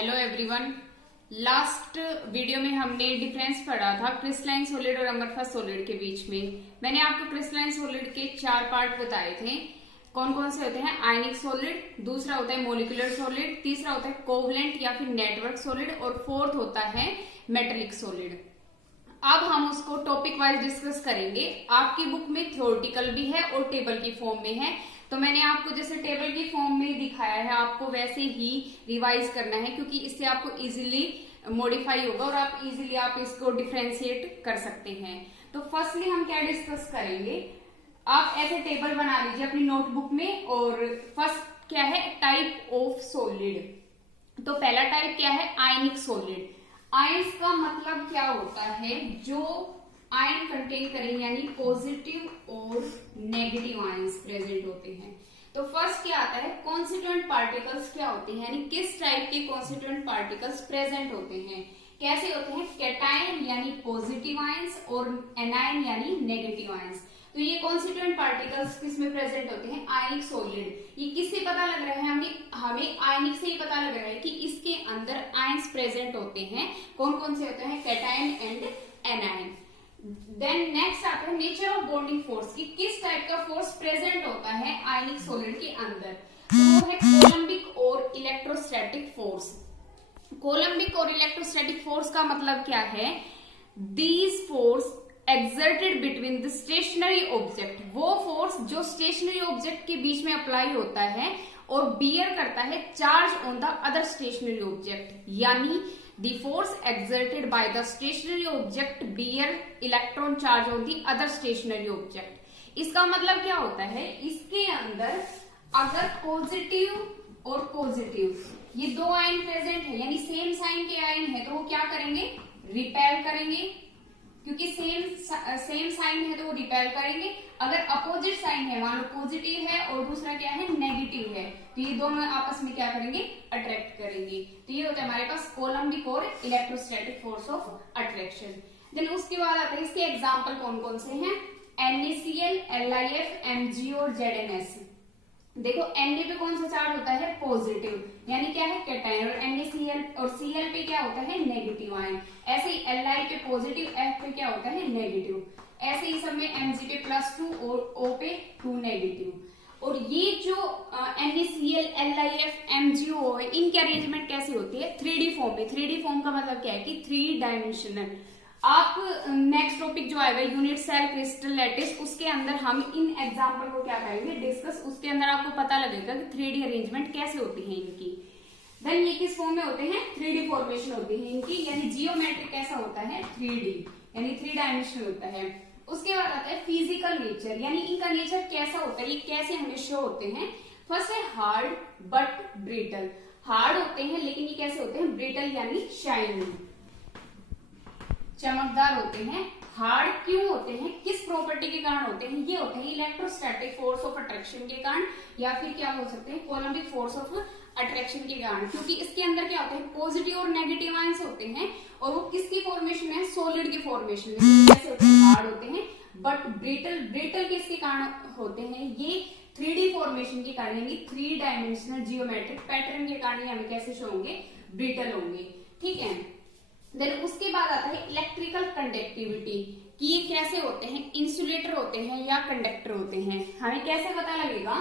Hello everyone. Last video में हमने difference पढ़ा था क्रिस्टलाइन सॉलिड और अमरफस सॉलिड के बीच में। मैंने आपको क्रिस्टलाइन सॉलिड के 4 पार्ट बताए थे। कौन कौन से होते हैं? आयनिक सॉलिड, दूसरा होता है मोलिकुलर सॉलिड, तीसरा होता है कोवलेंट या फिर नेटवर्क सॉलिड और फोर्थ होता है मेटेलिक सॉलिड। अब हम उसको टॉपिक वाइज डिस्कस करेंगे। आपकी बुक में थ्योरेटिकल भी है और टेबल की फॉर्म में है, तो मैंने आपको जैसे टेबल की फॉर्म में दिखाया है आपको वैसे ही रिवाइज करना है, क्योंकि इससे आपको इजीली मॉडिफाई होगा और आप इजीली इसको डिफरेंशिएट कर सकते हैं। तो फर्स्टली हम क्या डिस्कस करेंगे, आप ऐसे टेबल बना लीजिए अपनी नोटबुक में। और फर्स्ट क्या है? Type of solid. तो पहला टाइप क्या है? आयनिक सॉलिड। आयंस का मतलब क्या होता है? जो आयन कंटेन करेंगे, यानी पॉजिटिव और नेगेटिव आयंस प्रेजेंट होते हैं। तो फर्स्ट क्या आता है? कॉन्स्टिट्यूएंट पार्टिकल्स क्या होते हैं, यानी किस टाइप के कॉन्स्टिट्यूएंट पार्टिकल्स प्रेजेंट होते हैं, कैसे होते हैं? कैटायन यानी पॉजिटिव आयंस और एनायन यानी नेगेटिव आयंस। तो ये कॉन्स्टिट्यूएंट पार्टिकल्स किस में प्रेजेंट होते हैं? आयनिक सॉलिड। ये किससे पता लग रहा है? हमें आयनिक से ही पता लग रहा है कि इसके अंदर आयंस प्रेजेंट होते हैं। कौन कौन से होते हैं? Cation and anion. Then next आता है नेचर ऑफ बॉन्डिंग फोर्स, की किस टाइप का फोर्स प्रेजेंट होता है आयनिक सॉलिड के अंदर। तो वो है कोलम्बिक और इलेक्ट्रोस्टैटिक फोर्स। कोलम्बिक और इलेक्ट्रोस्टैटिक फोर्स का मतलब क्या है? These force exerted between the stationary object, वो फोर्स जो स्टेशनरी ऑब्जेक्ट के बीच में अप्लाई होता है और बियर करता है charge on the other stationary object, यानी the force exerted by the stationary object bear electron charge on the other stationary object। इसका मतलब क्या होता है? इसके अंदर अगर पॉजिटिव और पॉजिटिव ये दो आयन प्रेजेंट है, यानी सेम साइन के आयन है, तो वो क्या करेंगे? रिपेल करेंगे, क्योंकि सेम साइन है तो वो रिपेल करेंगे। अगर अपोजिट साइन है, मान लो पॉजिटिव है और दूसरा क्या है? नेगेटिव है, तो ये दोनों आपस में क्या करेंगे? अट्रैक्ट करेंगे। तो ये होता है हमारे पास कोलम्बिक और electrostatic force of attraction. Then उसके बाद आता है इसके एग्जाम्पल कौन कौन से हैं? NaCl, LiF, Mg और ZnS। देखो Na पे कौन सा चार्ज होता है? पॉजिटिव, यानी क्या है? कैटायन। और NaCl और Cl पे क्या होता है? Negative ion. ऐसे ही Li पे पॉजिटिव, F पे क्या होता है? नेगेटिव। ऐसे ही सब में Mg पे +2 और O पे 2 नेगेटिव। और ये जो NaCl, LiF, MgO है, इनकी अरेंजमेंट कैसी होती है? 3D फॉर्म में। 3D फॉर्म का मतलब क्या है? कि 3 डायमेंशनल। आप नेक्स्ट टॉपिक जो आएगा यूनिट सेल क्रिस्टल लैटिस, उसके अंदर हम इन एग्जांपल को क्या करेंगे? डिस्कस। उसके अंदर आपको पता लगेगा कि 3D अरेंजमेंट कैसे होती है इनकी। देन ये किस फॉर्म में होते हैं? 3D फॉर्मेशन होती है इनकी, यानी जियोमेट्रिक कैसा होता है? 3D, यानी 3 डायमेंशनल होता है। उसके बाद आता है फिजिकल नेचर, यानी इनका नेचर कैसा होता है, ये कैसे हमें शो होते हैं। फर्स्ट है हार्ड बट ब्रिटल। हार्ड होते हैं लेकिन ये कैसे होते हैं? ब्रिटल यानी शाइनी, चमकदार होते हैं। हार्ड क्यों होते हैं? किस प्रॉपर्टी के कारण होते हैं? ये होते हैं इलेक्ट्रोस्टैटिक फोर्स ऑफ अट्रैक्शन के कारण, या फिर क्या हो सकते हैं? कोलम्बिक फोर्स ऑफ अट्रैक्शन के कारण, क्योंकि इसके अंदर क्या होते हैं? पॉजिटिव और नेगेटिव आयंस होते हैं और वो किसकी फॉर्मेशन है? सॉलिड की फॉर्मेशन में। कैसे होते हैं? हार्ड होते हैं बट ब्रिटल। ब्रिटल किसके कारण होते हैं? ये 3D फॉर्मेशन के कारण, यानी 3 डायमेंशनल जियोमेट्रिक पैटर्न के कारण हमें कैसे शो होंगे? ब्रिटल होंगे। ठीक है। देन उसके बाद आता है इलेक्ट्रिकल कंडक्टिविटी, कि ये कैसे होते हैं? इंसुलेटर होते हैं या कंडक्टर होते हैं। हमें कैसे पता लगेगा?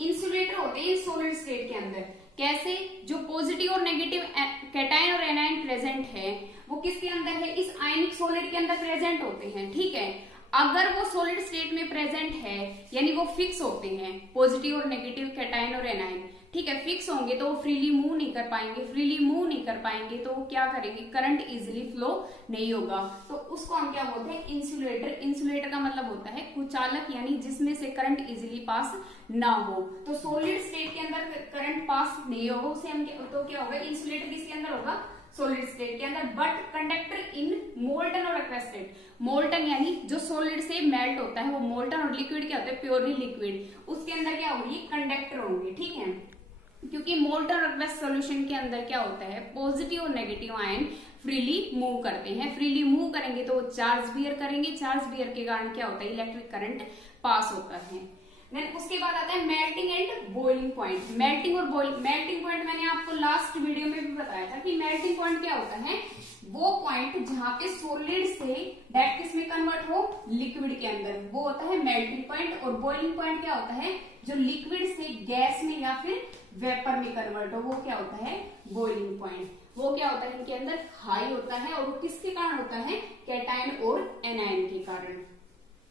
इंसुलेटर होते हैं सॉलिड स्टेट के अंदर। कैसे? जो पॉजिटिव और नेगेटिव कैटायन और एनायन प्रेजेंट है, वो किसके अंदर है? इस आयनिक सॉलिड के अंदर प्रेजेंट होते हैं। ठीक है। अगर वो सॉलिड स्टेट में प्रेजेंट है, यानी वो फिक्स होते हैं, पॉजिटिव और नेगेटिव कैटायन और एनायन। ठीक है। फिक्स होंगे तो वो फ्रीली मूव नहीं कर पाएंगे। फ्रीली मूव नहीं कर पाएंगे तो वो क्या करेंगे? करंट इजीली फ्लो नहीं होगा। तो उसको हम क्या बोलते हैं? इंसुलेटर। इंसुलेटर का मतलब होता है कुचालक, यानी जिसमें से करंट इजीली पास ना हो। तो सॉलिड स्टेट के अंदर करंट पास नहीं होगा, उसे हम तो क्या होगा? इंसुलेटर किसके अंदर होगा? सॉलिड स्टेट के अंदर। बट कंडक्टर इन मोल्टन और एक्वा स्टेट। मोल्टन यानी जो सॉलिड से मेल्ट होता है वो मोल्टन, और लिक्विड क्या होता है? Purely liquid. उसके अंदर क्या होंगे? कंडक्टर होंगे। ठीक है। क्योंकि मोल्टन और एक्वस सॉल्यूशन के अंदर क्या होता है? पॉजिटिव और नेगेटिव आयन फ्रीली मूव करते हैं। फ्रीली मूव करेंगे तो वो चार्ज बियर करेंगे। चार्ज बियर के कारण क्या होता है? इलेक्ट्रिक करंट पास होता है। देन उसके बाद आता है melting and boiling point. Melting और बॉइलिंग, मेल्टिंग पॉइंट मैंने आपको लास्ट वीडियो में भी बताया था कि मेल्टिंग पॉइंट क्या होता है, वो पॉइंट जहां पे सॉलिड से डेट किस में कन्वर्ट हो, लिक्विड के अंदर, वो होता है मेल्टिंग पॉइंट। और बॉइलिंग पॉइंट क्या होता है, जो लिक्विड से गैस में या फिर वेपर में कन्वर्ट हो, वो क्या होता है, बॉइलिंग पॉइंट। वो क्या होता है, इनके अंदर हाई होता है और वो किसके कारण होता है, कैटायन और एनायन के कारण।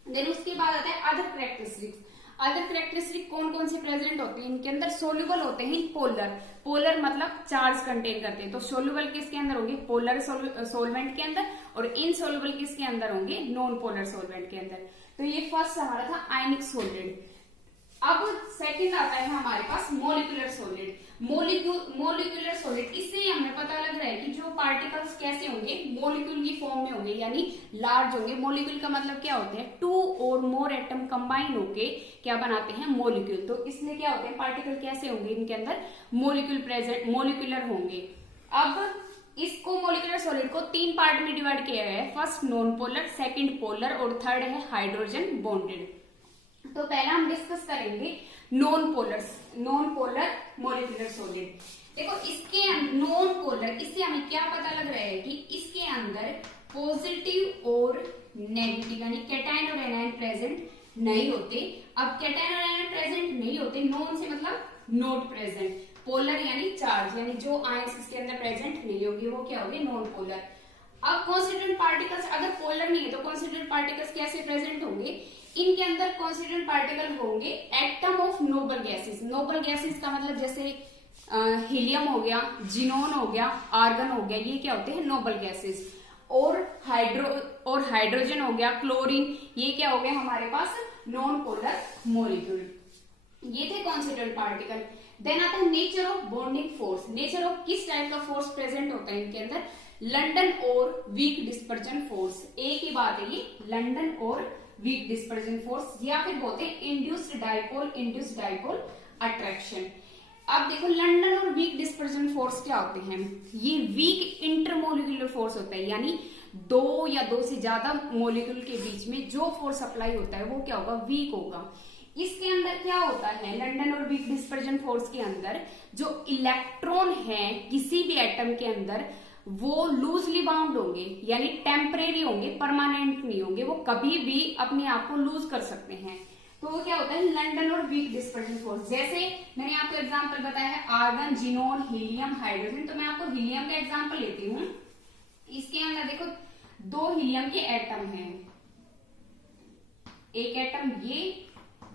देन उसके बाद आता है अदर कैरेक्टरिस्टिक्स। अदर कैरेक्टरिस्टिक कौन कौन से प्रेजेंट होते हैं इनके अंदर, सोल्यूबल होते हैं पोलर। पोलर मतलब चार्ज कंटेन करते हैं, तो सोल्यूबल किसके अंदर होंगे, पोलर सोलवेंट के अंदर, और इनसोल्यूबल किसके अंदर होंगे, नॉन पोलर सोलवेंट के अंदर। तो ये फर्स्ट हमारा था आयनिक सॉलिड। अब सेकंड आता है हमारे पास मोलिकुलर सॉलिड। मोलिकुलर सॉलिड, इससे हमें पता लग रहा है कि जो पार्टिकल्स कैसे होंगे, मोलिक्यूल की फॉर्म में होंगे, यानी लार्ज होंगे। मोलिक्यूल का मतलब क्या होता है, टू और मोर एटम कंबाइन होके क्या बनाते हैं, मोलिक्यूल। तो इसलिए क्या होते हैं, पार्टिकल कैसे होंगे, इनके अंदर मोलिकुलर होंगे। अब इसको मोलिकुलर सॉलिड को 3 पार्ट में डिवाइड किया गया है। First non polar, second polar और थर्ड है हाइड्रोजन बॉन्डेड। तो पहला हम डिस्कस करेंगे नॉन पोलर मोलिकुलर सॉलिड। देखो इसके नॉन पोलर, इससे हमें क्या पता लग रहा है कि इसके अंदर पॉजिटिव और नेगेटिव यानी कैटायन और एनायन प्रेजेंट नहीं होते। अब कैटायन और एनायन प्रेजेंट नहीं होते, नॉन से मतलब नॉट प्रेजेंट, पोलर यानी चार्ज, यानी जो आयंस इसके अंदर प्रेजेंट नहीं होंगे वो क्या होंगे, नॉन पोलर। अब कॉन्स्टिट्यूएंट पार्टिकल्स, अगर पोलर नहीं है तो कॉन्स्टिट्यूएंट पार्टिकल्स कैसे प्रेजेंट होंगे, इनके अंदर कॉन्स्टिट्यूएंट पार्टिकल होंगे atom of noble gases. Noble gases का मतलब जैसे हीलियम हो गया, जिनोन हो गया, आर्गन हो गया, ये क्या होते हैं, नोबल गैसेस। और हाइड्रोजन हो गया, क्लोरीन, ये क्या हो गया हमारे पास, नॉन पोलर मोलिक्यूल। ये थे कॉन्स्टिट्यूएंट पार्टिकल। देन आता है nature of bonding force. Nature of किस टाइप का फोर्स प्रेजेंट होता है इनके अंदर, लंडन और वीक डिस्पर्जन फोर्स। एक ही बात है ये, लंडन और वीक डिस्पर्जन फोर्स, या फिर बोलते हैं इंड्यूस्ड डाइपोल अट्रैक्शन। अब देखो लंडन और वीक डिस्पर्जन फोर्स क्या होते हैं, ये वीक इंटरमोलिकुलर फोर्स होता है, यानी 2 या 2 से ज्यादा मोलिक्यूल के बीच में जो फोर्स अप्लाई होता है वो क्या होगा, वीक होगा। इसके अंदर क्या होता है, लंडन और वीक डिस्पर्जन फोर्स के अंदर जो इलेक्ट्रॉन है किसी भी एटम के अंदर वो लूजली बाउंड होंगे, यानी टेम्परेरी होंगे, परमानेंट नहीं होंगे, वो कभी भी अपने आप को लूज कर सकते हैं। तो वो क्या होता है, लंडन और वीक डिस्पर्जन फोर्स। जैसे मैंने आपको एग्जांपल बताया है आर्गन, जिनोन, हीलियम, हाइड्रोजन, तो मैं आपको हीलियम का एग्जांपल लेती हूँ। इसके अंदर देखो 2 हीलियम के एटम हैं, एक एटम ये,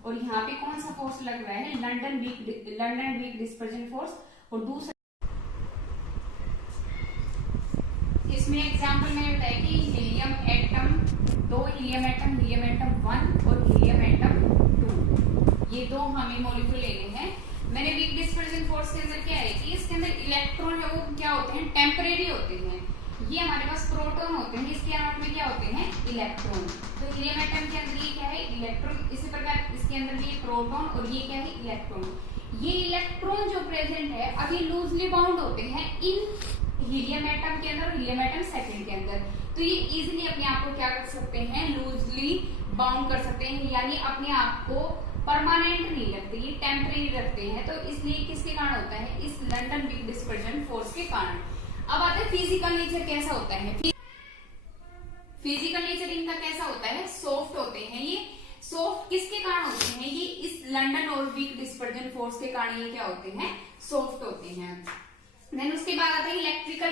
और यहाँ पे कौन सा फोर्स लग रहा है, लंडन वीक डिस्पर्जन फोर्स। और दूसरा इसमें एग्जांपल मैंने बताया कि हीलियम एटम, 2 हीलियम एटम 1 और हीलियम एटम 2, ये 2 हमें मॉलिक्यूल लेने हैं। मैंने वीक डिस्पर्जन फोर्स के अंदर क्या है कि इसके अंदर इलेक्ट्रॉन है वो क्या होते हैं, टेम्परेरी होते हैं। ये हमारे पास प्रोटॉन होते हैं, इसके अलावा में क्या होते हैं, इलेक्ट्रॉन। तो हीलियम एटम के अंदर ये क्या है, इलेक्ट्रॉन। इसी प्रकार इसके अंदर भी प्रोटॉन और ये क्या है, इलेक्ट्रॉन। ये इलेक्ट्रॉन जो प्रेजेंट है अभी लूजली बाउंड होते हैं इन हीलियम एटम के अंदर, हीलियम एटम सेकंड के अंदर। तो ये इजीली अपने आप को क्या कर सकते हैं, लूजली बाउंड कर सकते हैं, यानी अपने आप को परमानेंट नहीं रखते, ये टेम्परेरी रखते हैं। तो इसलिए किसके कारण होता है, इस लंडन वीक डिस्पर्जन फोर्स के कारण। अब आते हैं फिजिकल नेचर कैसा होता है। फिजिकल नेचर इनका कैसा होता है, सॉफ्ट होते हैं। ये सॉफ्ट किसके कारण होते हैं, ये इस लंडन और वीक डिस्पर्जन फोर्स के कारण ये क्या होते हैं, सॉफ्ट होते हैं। देन उसके बाद आता है इलेक्ट्रिकल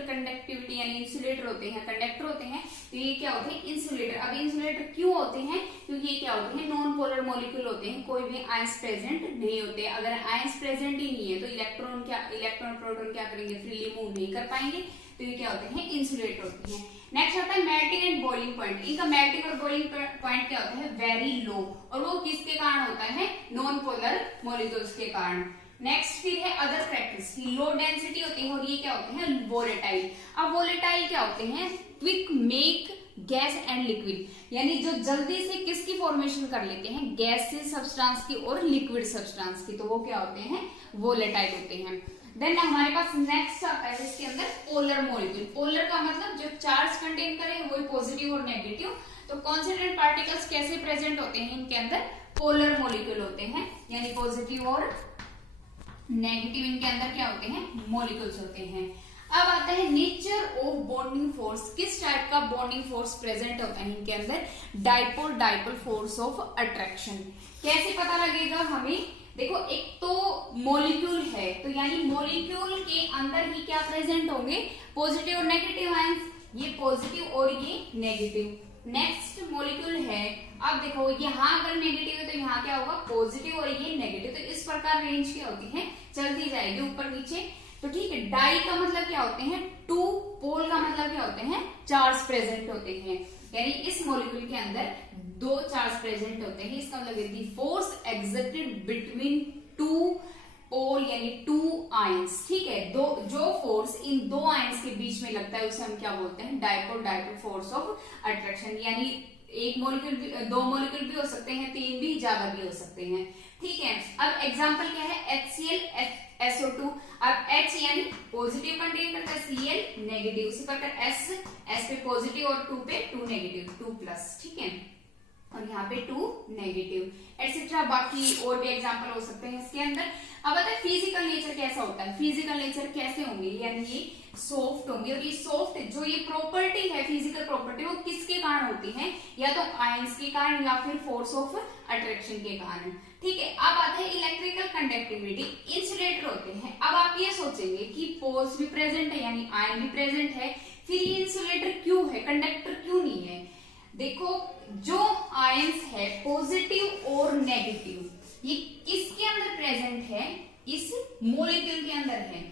कंडक्टिविटी यानी इंसुलेटर होते हैं, कंडक्टर होते हैं। तो ये क्या होते हैं, इंसुलेटर। अब इंसुलेटर क्यों होते हैं, क्योंकि ये क्या होते हैं, नॉन पोलर मॉलिक्यूल होते हैं, कोई भी आयंस प्रेजेंट नहीं होते। अगर आयंस प्रेजेंट ही नहीं है तो इलेक्ट्रॉन प्रोटॉन क्या करेंगे, फ्रीली मूव नहीं कर पाएंगे। तो ये क्या होते हैं, इंसुलेटर होते हैं। नेक्स्ट आता है मेल्टिंग एंड बॉइलिंग पॉइंट। इनका मेल्टिंग और बॉइलिंग पॉइंट क्या होता है, वेरी लो, और वो किसके कारण होता है, नॉन पोलर मॉलिक्यूल्स के कारण। नेक्स्ट फिर है अदर कैरेक्टरिस्टिक, लो डेंसिटी होती है, और ये क्या होते हैं, वोलेटाइल। अब वोलेटाइल क्या होते हैं, quick make gas and liquid, यानी जो जल्दी से किसकी फॉर्मेशन कर लेते हैं, गैसेस सब्सटेंस की और लिक्विड सब्सटेंस की, तो वो क्या होते हैं, वोलेटाइल होते हैं। देन हमारे पास नेक्स्ट आता है इसके अंदर पोलर मॉलिक्यूल। पोलर का मतलब जो चार्ज कंटेन करे वो पॉजिटिव और नेगेटिव। तो कॉन्स्टिट्यूएंट पार्टिकल्स कैसे प्रेजेंट होते हैं इनके अंदर, पोलर मॉलिक्यूल होते हैं, यानी पॉजिटिव और नेगेटिव इनके अंदर क्या होते हैं, मॉलिक्यूल्स होते हैं। अब आता है नेचर ऑफ बॉन्डिंग फोर्स, किस टाइप का बॉन्डिंग फोर्स प्रेजेंट होता है इनके अंदर, dipole dipole force of attraction. कैसे पता लगेगा हमें, देखो एक तो मॉलिक्यूल है तो यानी मॉलिक्यूल के अंदर ही क्या प्रेजेंट होंगे, पॉजिटिव और नेगेटिव आयंस, ये पॉजिटिव और ये नेगेटिव। नेक्स्ट मॉलिक्यूल है, अब देखो यहाँ अगर नेगेटिव है तो यहाँ क्या होगा, पॉजिटिव और ये नेगेटिव। तो इस प्रकार रेंज क्या होती है, चलती जाएगी ऊपर नीचे। तो ठीक है, डाई का मतलब क्या होते हैं, टू, पोल का मतलब क्या होते हैं, चार्ज प्रेजेंट होते हैं, यानी इस मॉलिक्यूल के अंदर दो चार्ज प्रेजेंट होते हैं। इसका मतलब है फोर्स एक्सर्टेड बिटवीन टू पोल यानी टू आयंस। ठीक है, दो जो फोर्स इन दो आयंस के बीच में लगता है उसे हम क्या बोलते हैं, dipole dipole force of attraction. यानी एक मॉलिक्यूल भी, दो मॉलिक्यूल भी हो सकते हैं, तीन भी, ज्यादा भी हो सकते हैं। ठीक है, अब एग्जांपल क्या है, HCl SO2। अब H यानी पॉजिटिव कंटेन करता है, Cl नेगेटिव, उसी प्रकार S पे पॉजिटिव और 2 पे 2 नेगेटिव, 2 प्लस। ठीक है, और यहाँ पे 2 नेगेटिव एटसेट्रा, बाकी और भी एग्जांपल हो सकते हैं इसके अंदर। अब आता है फिजिकल नेचर कैसा होता है, फिजिकल नेचर कैसे होंगे, यानी ये सॉफ्ट होंगे। और ये सॉफ्ट जो ये प्रॉपर्टी है, फिजिकल प्रॉपर्टी, वो किसके कारण होती है, या तो आयंस के कारण या फिर फोर्स ऑफ अट्रैक्शन के कारण। ठीक है, अब आता है इलेक्ट्रिकल कंडक्टिविटी, इंसुलेटर होते हैं। अब आप ये सोचेंगे कि पोल्स भी प्रेजेंट है यानी आयन भी प्रेजेंट है, फिर ये इंसुलेटर क्यों है, कंडक्टर क्यों नहीं है। देखो जो आयंस है पॉजिटिव और नेगेटिव, ये किसके अंदर प्रेजेंट है, इस मॉलिक्यूल के अंदर है।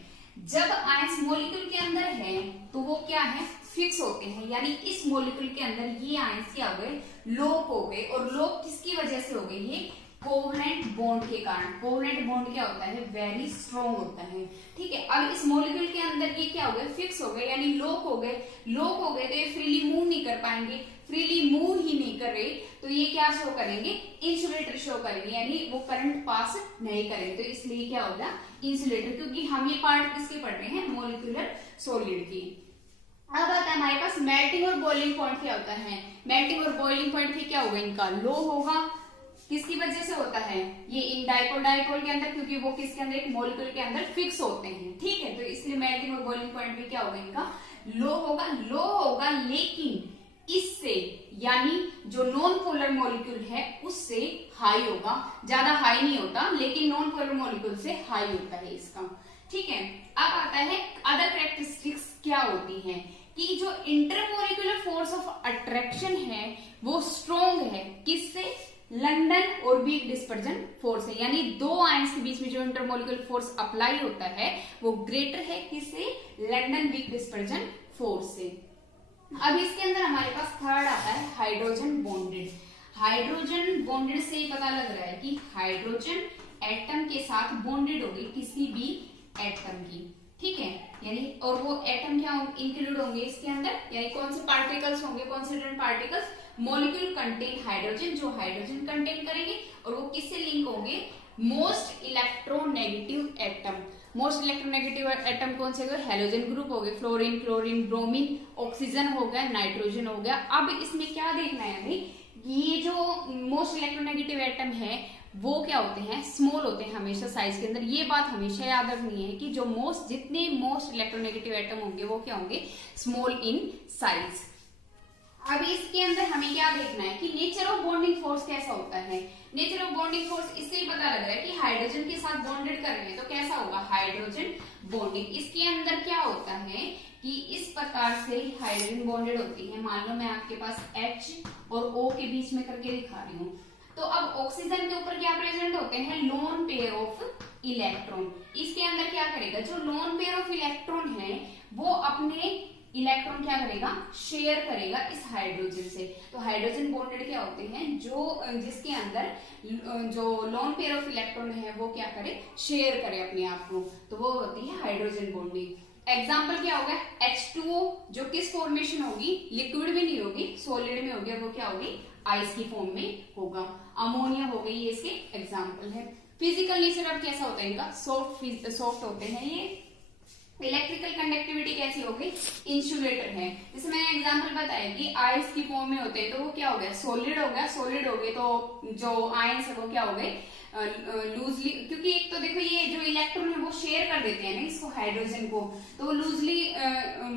जब आयंस मॉलिक्यूल के अंदर है तो वो क्या है, फिक्स होते हैं, यानी इस मॉलिक्यूल के अंदर ये आयंस क्या हो गए, लॉक हो गए। और लॉक किसकी वजह से हो गए, ये कोवलेंट बॉन्ड के कारण। कोवलेंट बॉन्ड क्या होता है, वेरी स्ट्रॉन्ग होता है। ठीक है, अब इस मॉलिक्यूल के अंदर ये क्या हो गए, फिक्स हो गए, यानी लॉक हो गए। लॉक हो गए तो ये फ्रीली मूव नहीं कर पाएंगे, फ्रीली मूव ही नहीं कर रहे तो ये क्या शो करेंगे, इंसुलेटर शो करेंगे, यानी वो करंट पास नहीं करेंगे। तो इसलिए क्या होगा, इंसुलेटर, क्योंकि हम ये पार्ट किसके पढ़ रहे हैं, मॉलिक्यूलर सॉलिड की। अब आता है हमारे पास मेल्टिंग और बॉइलिंग पॉइंट क्या होता है। मेल्टिंग और बॉइलिंग पॉइंट फिर क्या होगा, इनका लो होगा। किसकी वजह से होता है, ये इन डाइपोल डाइपोल के अंदर, क्योंकि वो किसके अंदर, एक मॉलिक्यूल के अंदर फिक्स होते हैं। ठीक है, तो इसलिए मेल्टिंग और बॉइलिंग पॉइंट भी क्या होगा, इनका लो होगा। लो होगा लेकिन इससे, यानी जो नॉन पोलर मॉलिक्यूल है उससे हाई होगा। ज्यादा हाई नहीं होता लेकिन नॉन पोलर मॉलिक्यूल से हाई होता है इसका। ठीक है, अब आता है अदर कैरेक्टरिस्टिक्स क्या होती हैं, कि जो इंटरमोलिकुलर फोर्स ऑफ अट्रैक्शन है वो स्ट्रॉन्ग है, किससे, लंडन और वीक डिस्पर्जन फोर्स है। यानी दो आयंस के बीच में जो इंटरमोलिकुलर फोर्स अप्लाई होता है वो ग्रेटर है, किससे, लंडन वीक डिस्पर्जन फोर्स से। अब इसके अंदर हमारे पास थर्ड आता है हाइड्रोजन बॉन्डेड। हाइड्रोजन बॉन्डेड से पता लग रहा है कि हाइड्रोजन एटम के साथ बॉन्डेड होगी किसी भी एटम की। ठीक है, यानी और वो एटम क्या इंक्लूड होंगे इसके अंदर, यानी कौन से पार्टिकल्स होंगे, constituent particles, molecule contain hydrogen, जो हाइड्रोजन कंटेन करेंगे। और वो किससे लिंक होंगे, most electronegative atom. Most electronegative atom कौन से हो गए, हेलोजन ग्रुप हो गए, फ्लोरीन, क्लोरीन, ब्रोमीन, ऑक्सीजन हो गया, नाइट्रोजन हो गया। अब इसमें क्या देखना है भाई, ये जो मोस्ट इलेक्ट्रोनेगेटिव एटम है वो क्या होते हैं, स्मॉल होते हैं हमेशा साइज के अंदर। ये बात हमेशा याद रखनी है कि जो जितने मोस्ट इलेक्ट्रोनेगेटिव एटम होंगे वो क्या होंगे, स्मॉल इन साइज। अब इसके अंदर हमें क्या देखना है कि नेचर ऑफ बॉन्डिंग फोर्स कैसा होता है। नेचर ऑफ बॉन्डिंग फोर्स इससे ही पता लग रहा है कि हाइड्रोजन के साथ बॉन्डेड कर रहे हैं तो कैसा होगा, हाइड्रोजन बॉन्डिंग। इसके अंदर क्या होता है कि इस प्रकार से हाइड्रोजन बॉन्डेड होती है। मान लो मैं आपके पास H और O के बीच में करके दिखा रही हूँ। तो अब ऑक्सीजन के ऊपर क्या प्रेजेंट होते हैं, लोन पेयर ऑफ इलेक्ट्रॉन। इसके अंदर क्या करेगा, जो लोन पेयर ऑफ इलेक्ट्रॉन है वो अपने इलेक्ट्रॉन क्या करेगा, शेयर करेगा इस हाइड्रोजन से। तो हाइड्रोजन बॉन्डेड क्या होते हैं, जो जिसके अंदर जो लोन पेयर ऑफ इलेक्ट्रॉन है वो क्या करे, शेयर करे अपने आप को, तो वो होती है हाइड्रोजन बॉन्डिंग। एग्जाम्पल क्या होगा, H2O, जो किस फॉर्मेशन होगी, लिक्विड में नहीं होगी, सॉलिड में होगी, वो क्या होगी, आइस की फॉर्म में होगा। अमोनिया हो गई, ये इसके एग्जाम्पल है। फिजिकल नेचर अब कैसा होता है इनका, सॉफ्ट होते हैं ये, इलेक्ट्रिकल कंडक्टिविटी कैसी होगी, इंसुलेटर है। जैसे मैंने एग्जांपल बताया कि आइस की फॉर्म में होते हैं तो वो क्या हो गया, सॉलिड हो गया। सॉलिड हो गए तो जो आयंस है वो क्या हो गए, लूजली, क्योंकि एक तो देखो ये जो इलेक्ट्रॉन है वो शेयर कर देते हैं ना इसको, हाइड्रोजन को, तो वो लूजली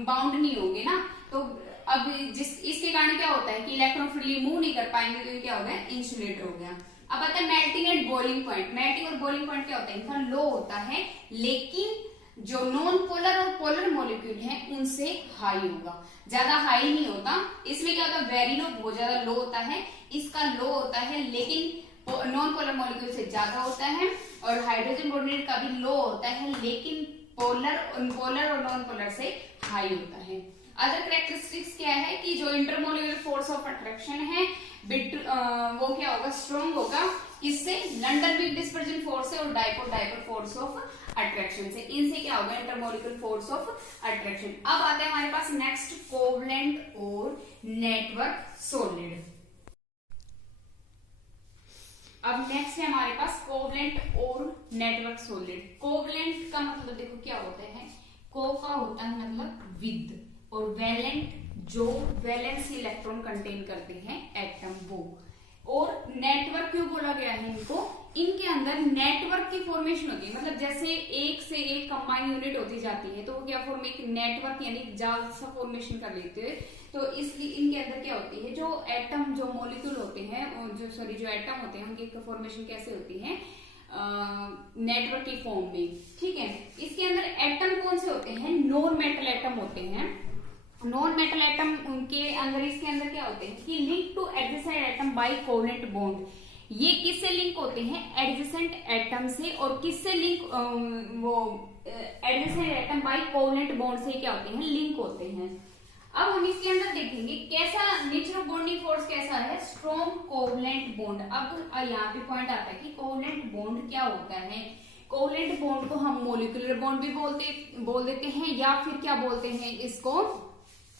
बाउंड नहीं होंगे ना। तो अब इसके कारण क्या होता है कि इलेक्ट्रॉन फ्रीली मूव नहीं कर पाएंगे, तो ये क्या हो गया, इंसुलेटर हो गया। अब आता है melting and boiling point. Melting और बॉइलिंग पॉइंट क्या होता है, इनका लो होता है, लेकिन जो नॉन पोलर और पोलर मॉलिक्यूल है उनसे हाई होगा, ज्यादा हाई नहीं होता। इसमें क्या होता है, वेरी लो, बहुत ज्यादा लो होता है, इसका लो होता है, लेकिन नॉन पोलर मॉलिक्यूल से ज्यादा होता है। और हाइड्रोजन बोर्डिनेट का भी लो होता है, लेकिन पोलर और नॉन पोलर से हाई होता है। अदर कैरेक्टरिस्टिक्स क्या है कि जो इंटरमोलिकुलर फोर्स ऑफ अट्रैक्शन है वो क्या होगा, स्ट्रॉन्ग होगा। किससे, लंडन वीक डिस्पर्जन फोर्स है और डाइपोल फोर्स ऑफ अट्रैक्शन से, इनसे क्या होगा, इंटरमोलिकुलर फोर्स ऑफ अट्रैक्शन। अब आते हैं हमारे पास नेक्स्ट कोवलेंट और नेटवर्क सॉलिड। अब नेक्स्ट है हमारे पास कोवलेंट और नेटवर्क सॉलिड। कोवलेंट का मतलब देखो क्या होता है, को का होता है मतलब विद, और वैलेंट जो वैलेंस इलेक्ट्रॉन कंटेन करते हैं एटम वो। और नेटवर्क क्यों बोला गया है इनको, इनके अंदर नेटवर्क की फॉर्मेशन होती है, मतलब जैसे एक से एक कंबाइन यूनिट होती जाती है तो वो क्या फॉर्म, एक नेटवर्क यानी जाल सा फॉर्मेशन कर लेते हैं। तो इसलिए इनके अंदर क्या होती है, जो एटम जो मॉलिक्यूल होते हैं, जो एटम होते हैं उनकी फॉर्मेशन कैसे होती है, नेटवर्क की फॉर्म में। ठीक है, इसके अंदर एटम कौन से होते हैं, नॉन मेटल एटम होते हैं। नॉन मेटल एटम उनके अंदर, इसके अंदर क्या होते हैं कि link two adjacent atom by covalent bond. ये किससे लिंक होते हैं, एडजेसेंट एटम से, और किससे लिंक, वो adjacent atom by covalent bond से क्या होते हैं, लिंक होते हैं। अब हम इसके अंदर देखेंगे कैसा नेचर ऑफ बॉन्डिंग फोर्स कैसा है, स्ट्रॉन्ग कोवलेंट बॉन्ड। अब यहाँ पे पॉइंट आता है कि कोवलेंट बॉन्ड क्या होता है। कोवलेंट बॉन्ड को हम मोलिकुलर बॉन्ड भी बोल देते हैं, या फिर क्या बोलते हैं इसको,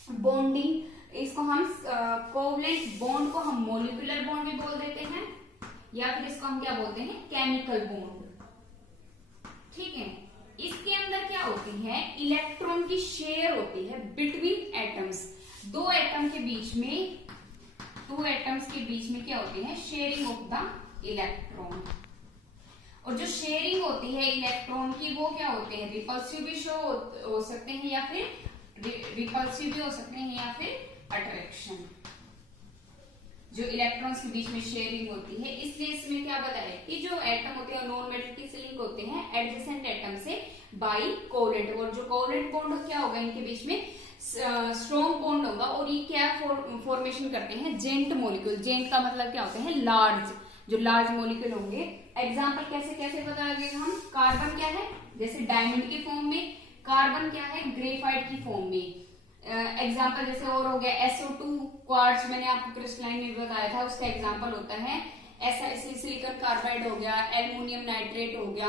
बॉन्डिंग, इसको हम कोवलेंट बॉन्ड को हम मोलिकुलर बॉन्ड भी बोल देते हैं, या फिर इसको हम क्या बोलते हैं, केमिकल बॉन्ड। ठीक है, इसके अंदर क्या होती है, इलेक्ट्रॉन की शेयर होती है बिटवीन एटम्स। दो एटम्स के बीच में क्या होती है, शेयरिंग ऑफ द इलेक्ट्रॉन। और जो शेयरिंग होती है इलेक्ट्रॉन की वो क्या होते हैं, रिपल्सिव भी शो हो सकते हैं, या फिर रिपल्सिव भी हो सकते हैं, या फिर अट्रैक्शन। जो इलेक्ट्रॉन्स के बीच में शेयरिंग होती है, इसलिए इसमें क्या बताया कि जो एटम होते हैं नॉन मेटल किससे लिंक होते हैं, एडजेसेंट एटम से बाई कोवलेंट। और जो कोवलेंट बॉन्ड क्या होगा, इनके बीच में स्ट्रॉन्ग बॉन्ड होगा, और ये क्या फॉर्मेशन करते हैं, जेंट मॉलिक्यूल। जेंट का मतलब क्या होता है, लार्ज, जो लार्ज मॉलिक्यूल होंगे। एग्जाम्पल कैसे कैसे बताएंगे हम, कार्बन क्या है, जैसे डायमंड के फॉर्म में, कार्बन क्या है, ग्रेफाइट की फॉर्म में। एग्जाम्पल जैसे और हो गया SO2 क्वार्ट्ज, मैंने आपको क्रिस्टलाइन में बताया था, उसका एग्जाम्पल होता है सिलिकॉन कार्बाइड हो गया, एल्युमिनियम नाइट्रेट हो गया।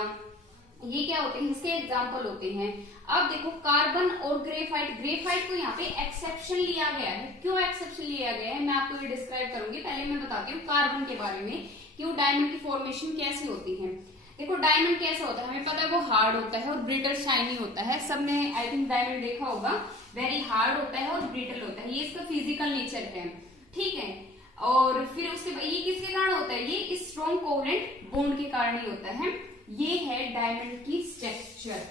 ये क्या होते हैं, इसके एग्जाम्पल होते हैं। अब देखो कार्बन और ग्रेफाइट को यहाँ पे एक्सेप्शन लिया गया है। क्यों एक्सेप्शन लिया गया है, मैं आपको ये डिस्क्राइब करूंगी। पहले मैं बताती हूँ कार्बन के बारे में, क्यों डायमंड की फॉर्मेशन कैसी होती है। देखो डायमंड कैसा होता है, हमें पता है वो हार्ड होता है और ब्रिटल शाइनी होता है। सबने आई थिंक डायमंड देखा होगा, वेरी हार्ड होता है और ब्रिटल होता है, ये इसका फिजिकल नेचर है। ठीक है, और फिर उसके बाद ये किसके कारण होता है, ये इस स्ट्रॉन्ग कोवलेंट बॉन्ड के कारण ही होता है। ये है डायमंड की स्ट्रक्चर,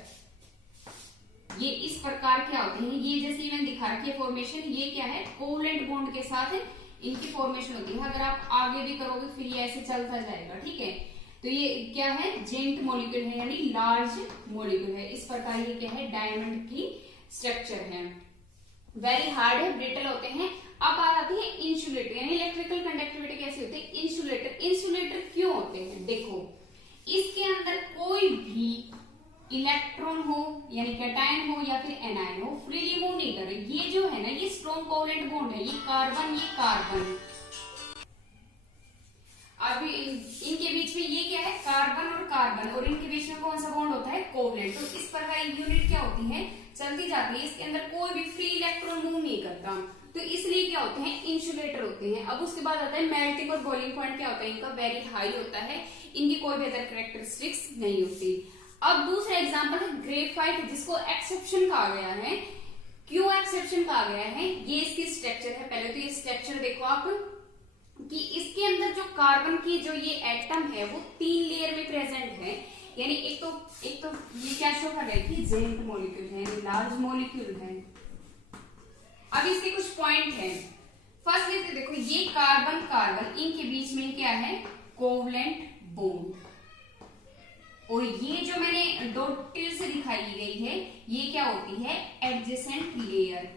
ये इस प्रकार क्या होते हैं, ये जैसे मैंने दिखा रखी है फॉर्मेशन, ये क्या है, कोवलेंट बॉन्ड के साथ इनकी फॉर्मेशन होती है। अगर आप आगे भी करोगे फिर ये ऐसे चलता जाएगा। ठीक है, तो ये क्या है, जेंट मॉलिक्यूल है, यानी लार्ज मॉलिक्यूल है। इस प्रकार ये क्या है, डायमंड की स्ट्रक्चर है, वेरी हार्ड है, ब्रिटल होते हैं। अब बात आती है इंसुलेटर, यानी इलेक्ट्रिकल कंडक्टिविटी कैसी होती है, इंसुलेटर क्यों होते हैं, देखो इसके अंदर कोई भी इलेक्ट्रॉन हो, यानी कैटायन हो या फिर एनायन हो, फ्रीली मूव नहीं करे। ये जो है ना, ये स्ट्रॉन्ग कोवलेंट बॉन्ड है, ये कार्बन। अभी इनके बीच में ये क्या है, कार्बन और इनके बीच में कौन सा बॉन्ड होता है, कोवलेंट। तो इस प्रकार यूनिट क्या होती है, चलती जाती है, इसके अंदर कोई भी फ्री इलेक्ट्रॉन मूव नहीं करता, तो इसलिए क्या होते हैं, इंसुलेटर होते हैं। अब उसके बाद आता है मेल्टिंग और बॉइलिंग पॉइंट, क्या होता है इनका, वेरी हाई होता है, इनकी कोई भी अदर कैरेक्टरिस्टिक्स नहीं होती। अब दूसरा एग्जांपल है ग्रेफाइट, जिसको एक्सेप्शन कहा गया है। क्यों एक्सेप्शन कहा गया है? ये इसकी स्ट्रक्चर है। पहले तो ये स्ट्रक्चर देखो आप कि इसके अंदर जो कार्बन की जो ये एटम है वो 3 लेयर में प्रेजेंट है। यानी एक तो ये क्या शो कर रहा है कि जेंट मॉलिक्यूल है, लार्ज मॉलिक्यूल है। अब इसके कुछ पॉइंट हैं। फर्स्ट लेते देखो, ये कार्बन कार्बन इनके बीच में क्या है? Covalent bond. और ये जो मैंने डॉटेड से दिखाई गई है ये क्या होती है? Adjacent layer.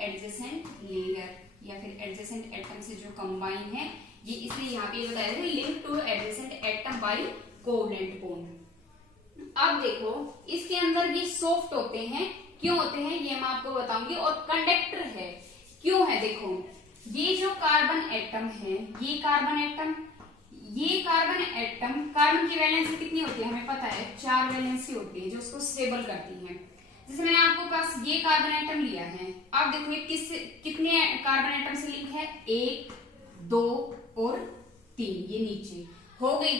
एडजेसेंट लेयर या फिर एडजेसेंट एटम से जो कंबाइन है, ये इसलिए यहाँ पे बताया है link two adjacent atom by covalent bond. अब देखो इसके अंदर ये सॉफ्ट होते हैं। क्यों होते हैं ये मैं आपको बताऊंगी। और कंडक्टर है। क्यों है? देखो ये जो कार्बन एटम है, ये कार्बन एटम कार्बन की वैलेंसी कितनी होती है हमें पता है, 4 वैलेंसी होती है जो उसको स्टेबल करती है। जैसे मैंने आपको पास ये कार्बन एटम लिया है, आप देखो ये कितने कार्बन एटम से लिंक है? 1, 2 और 3। ये नीचे हो गई।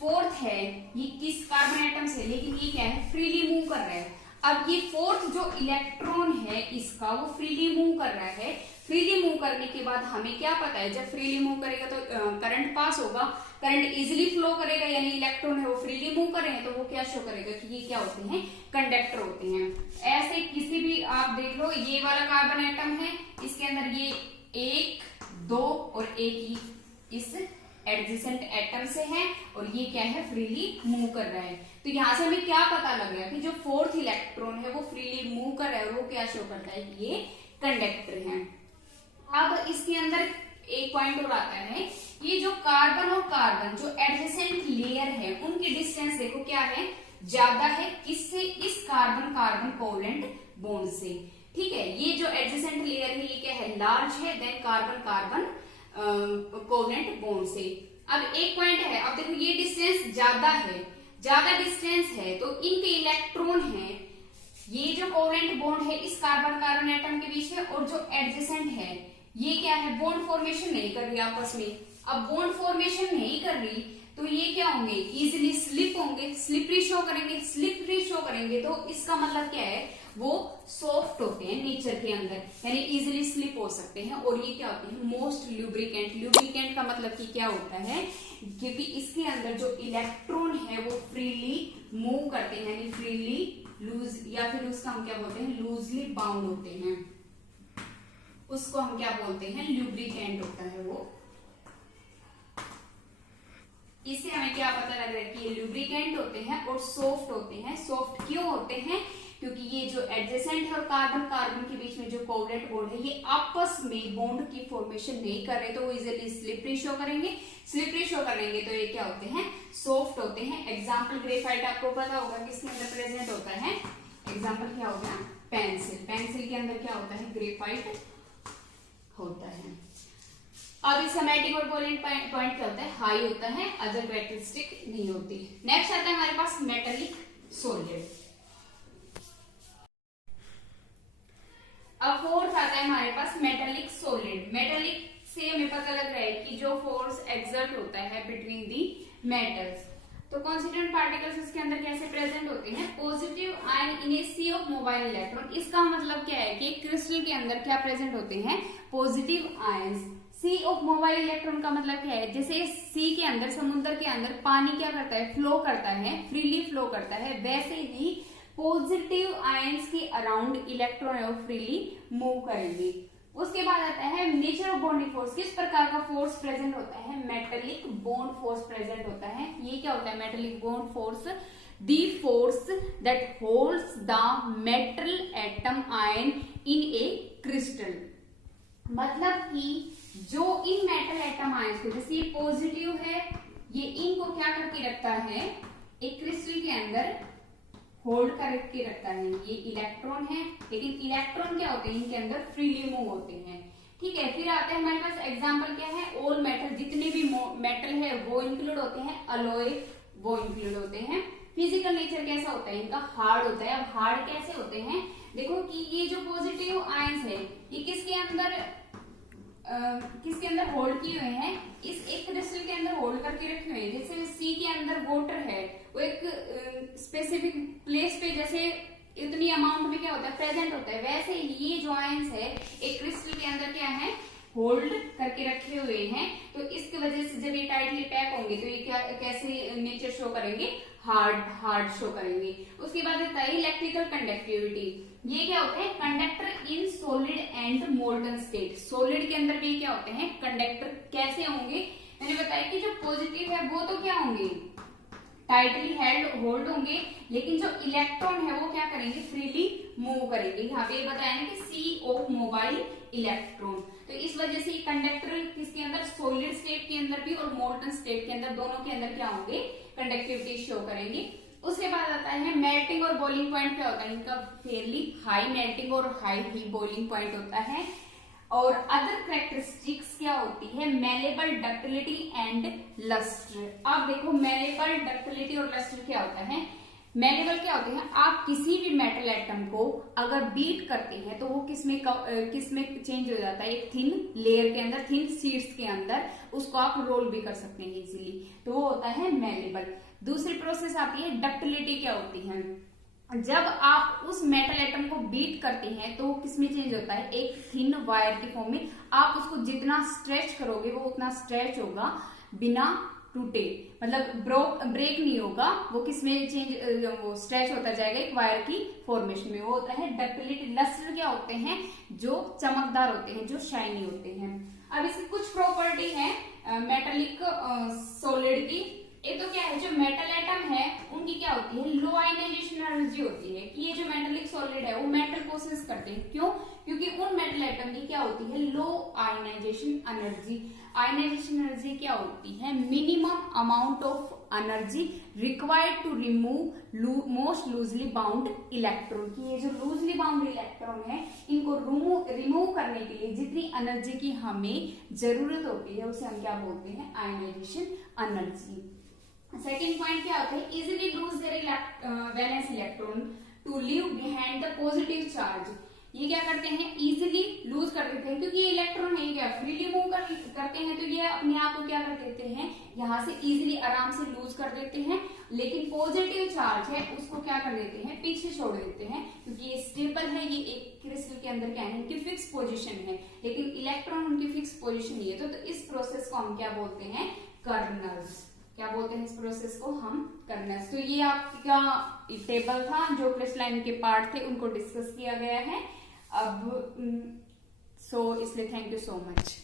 फोर्थ है ये किस कार्बन एटम से, लेकिन ये क्या है? फ्रीली मूव कर रहा है। अब ये फोर्थ जो इलेक्ट्रॉन है इसका वो फ्रीली मूव कर रहा है। फ्रीली मूव करने के बाद हमें क्या पता है, जब फ्रीली मूव करेगा तो करंट पास होगा, करंट इजीली फ्लो करेगा, यानी इलेक्ट्रॉन है वो फ्रीली मूव कर रहे हैं, तो वो क्या शो करेगा कि ये क्या होते हैं? कंडक्टर होते हैं। ऐसे किसी भी आप देख लो, ये वाला कार्बन एटम है, इसके अंदर ये 1, 2 और 1 ही इस एडजेसेंट एटम से है और ये क्या है? फ्रीली मूव कर रहा है। तो यहां से हमें क्या पता लग गया कि जो फोर्थ इलेक्ट्रॉन है वो फ्रीली मूव कर रहा है और वो क्या शो करता है कि ये कंडक्टर है। अब इसके अंदर एक पॉइंट और आता है, ये जो कार्बन और कार्बन जो एडजेसेंट लेयर है उनकी डिस्टेंस देखो क्या है? ज्यादा है। किससे? इस कार्बन कार्बन कोवलेंट बॉन्ड से। ठीक है, ये जो एडजेसेंट लेयर है ये क्या है? लार्ज है then carbon carbon covalent bond से। अब एक पॉइंट है, अब देखो ये डिस्टेंस ज्यादा है, ज्यादा डिस्टेंस है तो इनके इलेक्ट्रॉन है, ये जो कोवलेंट बॉन्ड है इस कार्बन कार्बन एटम के बीच में, और जो एडजेसेंट है ये क्या है? बॉन्ड फॉर्मेशन नहीं कर रही आपस में। अब बॉन्ड फॉर्मेशन नहीं कर रही तो ये क्या होंगे? इजिली स्लिप होंगे, स्लिपरी शो करेंगे। स्लिपरी शो करेंगे तो इसका मतलब क्या है? वो सॉफ्ट होते हैं नेचर के अंदर, यानी इजिली स्लिप हो सकते हैं। और ये क्या होते हैं? Most lubricant. ल्यूब्रिकेंट का मतलब कि क्या होता है? क्योंकि इसके अंदर जो इलेक्ट्रॉन है वो फ्रीली मूव करते हैं, यानी फ्रीली लूज, या फिर उसका हम क्या बोलते हैं? लूजली बाउंड होते हैं, उसको हम क्या बोलते हैं? ल्यूब्रिकेंट होता है वो। इससे हमें क्या पता लग रहा है कि ये लुब्रिकेंट होते हैं और सॉफ्ट होते हैं। सॉफ्ट क्यों होते हैं? क्योंकि ये जो एडजेसेंट है और कार्बन कार्बन के बीच में जो कोवलेंट बॉन्ड है ये आपस में बॉन्ड की फॉर्मेशन नहीं कर रहे, तो वो इजिली स्लिपरी शो करेंगे। स्लिपरी शो करेंगे तो ये क्या होते हैं? सॉफ्ट होते हैं। एग्जाम्पल ग्रेफाइट आपको पता होगा किसके अंदर प्रेजेंट होता है। एग्जाम्पल क्या होगा? पेंसिल। पेंसिल के अंदर क्या होता है? ग्रेफाइट होता है। अब इसका मेल्टिंग और बॉइलिंग पॉइंट क्या होता है? हाई होता है, अदर कैरेक्टरिस्टिक नहीं होती। नेक्स्ट आता है हमारे पास मेटेलिक सॉलिड। अब फोर्थ आता है हमारे पास मेटेलिक सॉलिड। मेटेलिक से हमें पता लग रहा है कि जो फोर्स एक्सर्ट होता है बिटवीन दी मेटल्स। तो कॉन्स्टिट्यूएंट पार्टिकल्स इसके अंदर कैसे प्रेजेंट होते हैं? Positive ion in a sea of mobile electron. इसका मतलब क्या है कि क्रिस्टल के अंदर क्या प्रेजेंट होते हैं? Positive ions. Sea of mobile electron का मतलब क्या है? जैसे सी के अंदर, समुद्र के अंदर पानी क्या करता है? फ्लो करता है, फ्रीली फ्लो करता है, वैसे ही पॉजिटिव आयंस के अराउंड इलेक्ट्रॉन है वो फ्रीली मूव करेंगे। उसके बाद आता है नेचर ऑफ बॉन्डिंग फोर्स। किस प्रकार का फोर्स प्रेजेंट होता है? मेटेलिक बॉन्ड फोर्स प्रेजेंट होता है। ये क्या होता है? Metallic bond force, the force that holds the metal atom ion in A crystal. मतलब कि जो इन मेटल एटम आयंस को, जैसे ये पॉजिटिव है, ये इनको क्या करके रखता है? एक क्रिस्टल के अंदर होल्ड करके रखता है। ये इलेक्ट्रॉन है, लेकिन इलेक्ट्रॉन क्या होते हैं? इनके अंदर फ्रीली मूव होते हैं। ठीक है, फिर आते हैं हमारे पास एग्जांपल क्या है? ऑल मेटल, जितने भी मेटल है वो इंक्लूड होते हैं, अलॉय वो इंक्लूड होते हैं। फिजिकल नेचर कैसा होता है इनका? हार्ड होता है। अब हार्ड कैसे होते हैं? देखो कि ये जो पॉजिटिव आयंस है ये किसके अंदर किसके अंदर होल्ड किए हुए हैं, इस एक क्रिस्टल के अंदर होल्ड करके रखे हुए हैं। जैसे सी के अंदर वाटर है, वो एक स्पेसिफिक प्लेस पे जैसे इतनी अमाउंट में क्या होता है प्रेजेंट होता है, वैसे ये जो आयंस है एक क्रिस्टल के अंदर क्या है होल्ड करके रखे हुए हैं। तो इसकी वजह से जब ये टाइटली पैक होंगे तो ये क्या कैसे नेचर शो करेंगे, हार्ड शो करेंगे। उसके बाद आता है इलेक्ट्रिकल कंडक्टिविटी। ये क्या होते हैं conductor in solid and molten state. Solid के अंदर भी क्या होते हैं कंडक्टर। कैसे होंगे, मैंने बताया कि जो पॉजिटिव है वो तो क्या होंगे टाइटली होल्ड होंगे, लेकिन जो इलेक्ट्रॉन है वो क्या करेंगे फ्रीली मूव करेंगे। यहाँ पे बताया ना कि सी ऑफ मोबाइल इलेक्ट्रॉन। तो इस वजह से कंडक्टर किसके अंदर सॉलिड स्टेट के अंदर भी और मोल्टन स्टेट के अंदर दोनों के अंदर क्या होंगे कंडक्टिविटी शो करेंगे। उसके बाद आता है मेल्टिंग और बॉइलिंग पॉइंट। क्या होता है इनका फेयरली हाई मेल्टिंग और हाई ही बॉइलिंग पॉइंट होता है। और अदर कैरेक्टरिस्टिक्स क्या होती है मेलेबल डक्टिलिटी एंड लस्टर। अब देखो मेलेबल डक्टिलिटी और लस्टर क्या होता है। मेलेबल क्या होते हैं, आप किसी भी मेटल एटम को अगर बीट करते हैं तो वो किसमें चेंज हो जाता है, एक थिन लेयर के अंदर, थिन शीट्स के अंदर, उसको आप रोल भी कर सकते हैं इजीली, तो वो होता है मेलेबल। दूसरी प्रोसेस आती है डक्टिलिटी। क्या होती है, जब आप उस मेटल एटम को बीट करते हैं तो वो किसमें चेंज होता है, एक थिन वायर के फॉर्म में। आप उसको जितना स्ट्रेच करोगे वो उतना स्ट्रेच होगा बिना टूटे, मतलब ब्रेक नहीं होगा, वो किसमें चेंज वो स्ट्रेच होता जाएगा एक वायर की फॉर्मेशन में, वो होता है डक्टिलिटी। लस्टर क्या होते हैं, जो चमकदार होते हैं, जो शाइनी होते हैं। अब इसकी कुछ प्रॉपर्टी है मेटेलिक सॉलिड की। एक तो क्या है, जो मेटल एटम है उनकी क्या होती है लो आयनाइजेशन एनर्जी होती है, कि ये जो मेटेलिक सॉलिड है वो मेटल पोसेस करते हैं। क्यों, क्योंकि उन मेटल एटम की क्या होती है low ionisation energy. Ionisation energy क्या होती है, minimum amount of energy required to remove most loosely bound electron. की ये जो लूजली बाउंड इलेक्ट्रॉन है इनको रिमूव करने के लिए जितनी एनर्जी की हमें जरूरत होती है उसे हम क्या बोलते हैं आयनाइजेशन एनर्जी। सेकेंड पॉइंट क्या होता है, easily lose their valence electron to leave behind the positive charge. ये क्या करते हैं इजिली लूज कर देते हैं, क्योंकि ये इलेक्ट्रॉन है क्या फ्रीली मूव करते हैं, तो ये अपने आप को क्या कर देते हैं यहाँ से इजिली आराम से लूज कर देते हैं। लेकिन पॉजिटिव चार्ज है उसको क्या कर देते हैं पीछे छोड़ देते हैं, क्योंकि ये स्टेबल है, ये एक क्रिस्टल के अंदर क्या है इनकी फिक्स पोजिशन है, लेकिन इलेक्ट्रॉन उनकी फिक्स पोजिशन नहीं है। तो इस प्रोसेस को हम क्या बोलते हैं कर्नल्स। क्या बोलते हैं इस प्रोसेस को हम कर्नल्स। तो ये आपका टेबल था, जो क्रिस्टलाइन के पार्ट थे उनको डिस्कस किया गया है अब। सो इसलिए थैंक यू सो मच।